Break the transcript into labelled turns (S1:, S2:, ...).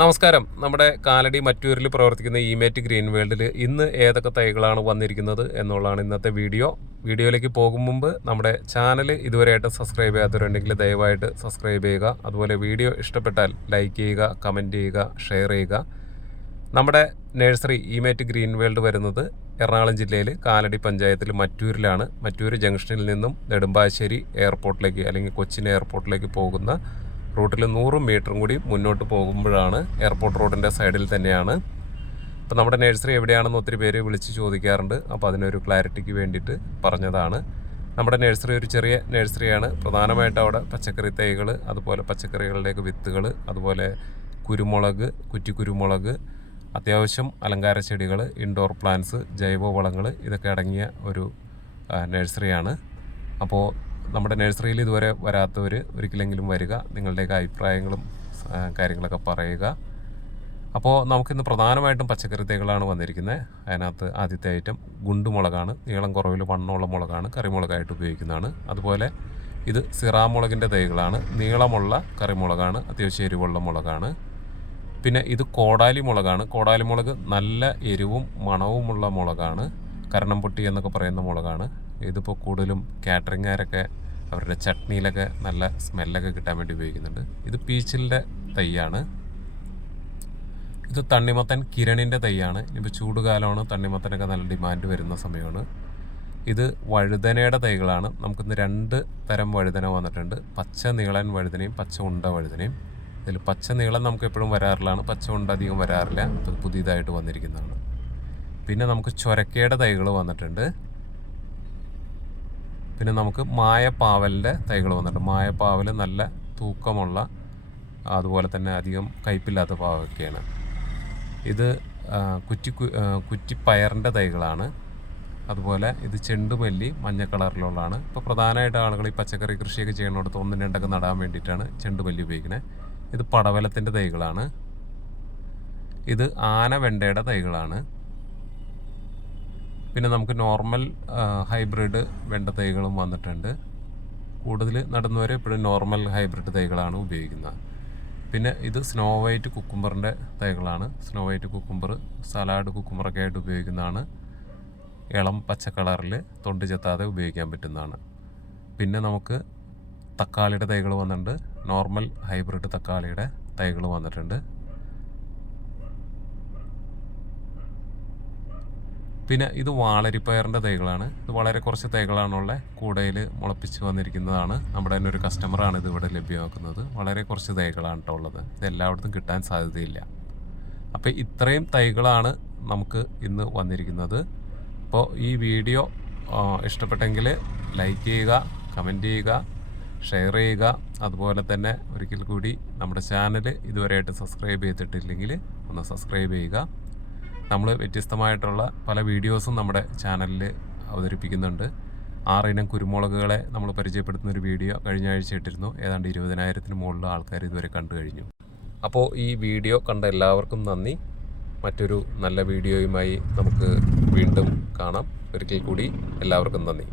S1: നമസ്കാരം. നമ്മുടെ കാലടി മറ്റൂരിൽ പ്രവർത്തിക്കുന്ന ഇമേറ്റ് ഗ്രീൻ വേൾഡിൽ ഇന്ന് ഏതൊക്കെ തൈകളാണ് വന്നിരിക്കുന്നത് എന്നുള്ളതാണ് ഇന്നത്തെ വീഡിയോ. വീഡിയോയിലേക്ക് പോകും മുമ്പ് നമ്മുടെ ചാനൽ ഇതുവരെയായിട്ട് സബ്സ്ക്രൈബ് ചെയ്യാത്തവരുണ്ടെങ്കിൽ ദയവായിട്ട് സബ്സ്ക്രൈബ് ചെയ്യുക. അതുപോലെ വീഡിയോ ഇഷ്ടപ്പെട്ടാൽ ലൈക്ക് ചെയ്യുക കമന്റ് ചെയ്യുക ഷെയർ ചെയ്യുക. നമ്മുടെ നഴ്സറി ഇമേറ്റ് ഗ്രീൻ വേൾഡ് വരുന്നത് എറണാകുളം ജില്ലയിൽ കാലടി പഞ്ചായത്തിൽ മറ്റൂരിലാണ്. മറ്റൂർ ജംഗ്ഷനിൽ നിന്നും നെടുമ്പാശ്ശേരി എയർപോർട്ടിലേക്ക് അല്ലെങ്കിൽ കൊച്ചിൻ എയർപോർട്ടിലേക്ക് പോകുന്ന റൂട്ടിൽ നൂറ് മീറ്ററും കൂടി മുന്നോട്ട് പോകുമ്പോഴാണ് എയർപോർട്ട് റോഡിന്റെ സൈഡിൽ തന്നെയാണ്. അപ്പോൾ നമ്മുടെ നഴ്സറി എവിടെയാണെന്ന് ഒത്തിരി പേര് വിളിച്ച് ചോദിക്കാറുണ്ട്. അപ്പോൾ അതിനൊരു ക്ലാരിറ്റിക്ക് വേണ്ടിയിട്ട് പറഞ്ഞതാണ്. നമ്മുടെ നഴ്സറി ഒരു ചെറിയ നഴ്സറിയാണ്. പ്രധാനമായിട്ട് അവിടെ പച്ചക്കറി തൈകൾ അതുപോലെ പച്ചക്കറികളുടെയൊക്കെ വിത്തുകൾ അതുപോലെ കുരുമുളക് കുറ്റി കുരുമുളക് അത്യാവശ്യം അലങ്കാര ചെടികൾ ഇൻഡോർ പ്ലാന്റ്സ് ജൈവ വളങ്ങൾ ഇതൊക്കെ അടങ്ങിയ ഒരു നഴ്സറിയാണ്. അപ്പോൾ നമ്മുടെ നഴ്സറിയിൽ ഇതുവരെ വരാത്തവർ ഒരിക്കലെങ്കിലും വരിക നിങ്ങളുടെയൊക്കെ അഭിപ്രായങ്ങളും കാര്യങ്ങളൊക്കെ പറയുക. അപ്പോൾ നമുക്കിന്ന് പ്രധാനമായിട്ടും പച്ചക്കറി തൈകളാണ് വന്നിരിക്കുന്നത്. അതിനകത്ത് ആദ്യത്തെ ഐറ്റം ഗുണ്ടുമുളകാണ്. നീളം കുറവിൽ വണ്ണമുള്ള മുളകാണ്. കറിമുളകായിട്ട് ഉപയോഗിക്കുന്നതാണ്. അതുപോലെ ഇത് സിറാമുളകിന്റെ തൈകളാണ്. നീളമുള്ള കറിമുളകാണ്. അത്യാവശ്യം എരിവുള്ള മുളകാണ്. പിന്നെ ഇത് കോടാലി മുളകാണ്. കോടാലി മുളക് നല്ല എരിവും മണവുമുള്ള മുളകാണ്. കരണം പൊട്ടി എന്നൊക്കെ പറയുന്ന മുളകാണ്. ഇതിപ്പോൾ കൂടുതലും കാറ്ററിങ്ങുകാരൊക്കെ അവരുടെ ചട്നിയിലൊക്കെ നല്ല സ്മെല്ലൊക്കെ കിട്ടാൻ വേണ്ടി ഉപയോഗിക്കുന്നുണ്ട്. ഇത് പീച്ചിലിന്റെ തൈയാണ്. ഇത് തണ്ണിമത്തൻ കിരണിന്റെ തൈയാണ്. ഇപ്പോൾ ചൂടുകാലമാണ് തണ്ണിമത്തനൊക്കെ നല്ല ഡിമാൻഡ് വരുന്ന സമയമാണ്. ഇത് വഴുതനയുടെ തൈകളാണ്. നമുക്കിന്ന് രണ്ട് തരം വഴുതന വന്നിട്ടുണ്ട്. പച്ച നീളൻ വഴുതനയും പച്ച ഉണ്ട വഴുതനയും. ഇതിൽ പച്ച നീളം നമുക്ക് എപ്പോഴും വരാറില്ലാണ് പച്ച ഉണ്ട അധികം വരാറില്ല. ഇത് പുതിയതായിട്ട് വന്നിരിക്കുന്നതാണ്. പിന്നെ നമുക്ക് ചൊരക്കയുടെ തൈകൾ വന്നിട്ടുണ്ട്. പിന്നെ നമുക്ക് മായപ്പാവലിന്റെ തൈകൾ വന്നിട്ടുണ്ട്. മായപ്പാവൽ നല്ല തൂക്കമുള്ള അതുപോലെ തന്നെ അധികം കയ്പില്ലാത്ത പാവൊക്കെയാണ്. ഇത് കുറ്റി കുറ്റിപ്പയറിന്റെ തൈകളാണ്. അതുപോലെ ഇത് ചെണ്ടുമല്ലി മഞ്ഞ കളറിലുള്ളതാണ്. ഇപ്പോൾ പ്രധാനമായിട്ട് ആളുകൾ ഈ പച്ചക്കറി കൃഷിയൊക്കെ ചെയ്യണോടത്ത് ഒന്നും രണ്ടൊക്കെ നടാൻ വേണ്ടിയിട്ടാണ് ചെണ്ടുമല്ലി ഉപയോഗിക്കുന്നത് ഇത് പടവലത്തിന്റെ തൈകളാണ്. ഇത് ആനവെണ്ടയുടെ തൈകളാണ്. പിന്നെ നമുക്ക് നോർമൽ ഹൈബ്രിഡ് വെണ്ട തൈകളും വന്നിട്ടുണ്ട്. കൂടുതൽ നടന്നവരെ ഇപ്പോഴും നോർമൽ ഹൈബ്രിഡ് തൈകളാണ് ഉപയോഗിക്കുന്നത്. പിന്നെ ഇത് സ്നോ വൈറ്റ് കുക്കുംബറിന്റെ തൈകളാണ്. സ്നോ വൈറ്റ് കുക്കുംബർ സലാഡ് കുക്കുംബറൊക്കെ ആയിട്ട് ഉപയോഗിക്കുന്നതാണ്. ഇളം പച്ച കളറിൽ തൊണ്ട് ചെത്താതെ ഉപയോഗിക്കാൻ പറ്റുന്നതാണ്. പിന്നെ നമുക്ക് തക്കാളിയുടെ തൈകൾ വന്നിട്ടുണ്ട്. നോർമൽ ഹൈബ്രിഡ് തക്കാളിയുടെ തൈകൾ വന്നിട്ടുണ്ട്. പിന്നെ ഇത് വാളരിപ്പയറിന്റെ തൈകളാണ്. ഇത് വളരെ കുറച്ച് തൈകളാണുള്ള കൂടയിൽ മുളപ്പിച്ച് വന്നിരിക്കുന്നതാണ്. നമ്മുടെ തന്നെ ഒരു കസ്റ്റമറാണ് ഇത് ഇവിടെ ലഭ്യമാക്കുന്നത്. വളരെ കുറച്ച് തൈകളാണ് കേട്ടോ ഉള്ളത്. ഇത് എല്ലായിടത്തും കിട്ടാൻ സാധ്യതയില്ല. അപ്പോൾ ഇത്രയും തൈകളാണ് നമുക്ക് ഇന്ന് വന്നിരിക്കുന്നത്. അപ്പോൾ ഈ വീഡിയോ ഇഷ്ടപ്പെട്ടെങ്കിൽ ലൈക്ക് ചെയ്യുക കമന്റ് ചെയ്യുക ഷെയർ ചെയ്യുക. അതുപോലെ തന്നെ ഒരിക്കൽ കൂടി നമ്മുടെ ചാനൽ ഇതുവരെയായിട്ട് സബ്സ്ക്രൈബ് ചെയ്തിട്ടില്ലെങ്കിൽ ഒന്ന് സബ്സ്ക്രൈബ് ചെയ്യുക. നമ്മൾ വ്യത്യസ്തമായിട്ടുള്ള പല വീഡിയോസും നമ്മുടെ ചാനലിൽ അവതരിപ്പിക്കുന്നുണ്ട്. ആറിനം കുരുമുളകുകളെ നമ്മൾ പരിചയപ്പെടുത്തുന്ന ഒരു വീഡിയോ കഴിഞ്ഞ ആഴ്ച ഇട്ടിരുന്നു. ഏതാണ്ട് ഇരുപതിനായിരത്തിന് മുകളിലുള്ള ആൾക്കാർ ഇതുവരെ കണ്ടു കഴിഞ്ഞു. അപ്പോൾ ഈ വീഡിയോ കണ്ട എല്ലാവർക്കും നന്ദി. മറ്റൊരു നല്ല വീഡിയോയുമായി നമുക്ക് വീണ്ടും കാണാം. ഒരിക്കൽ കൂടി എല്ലാവർക്കും നന്ദി.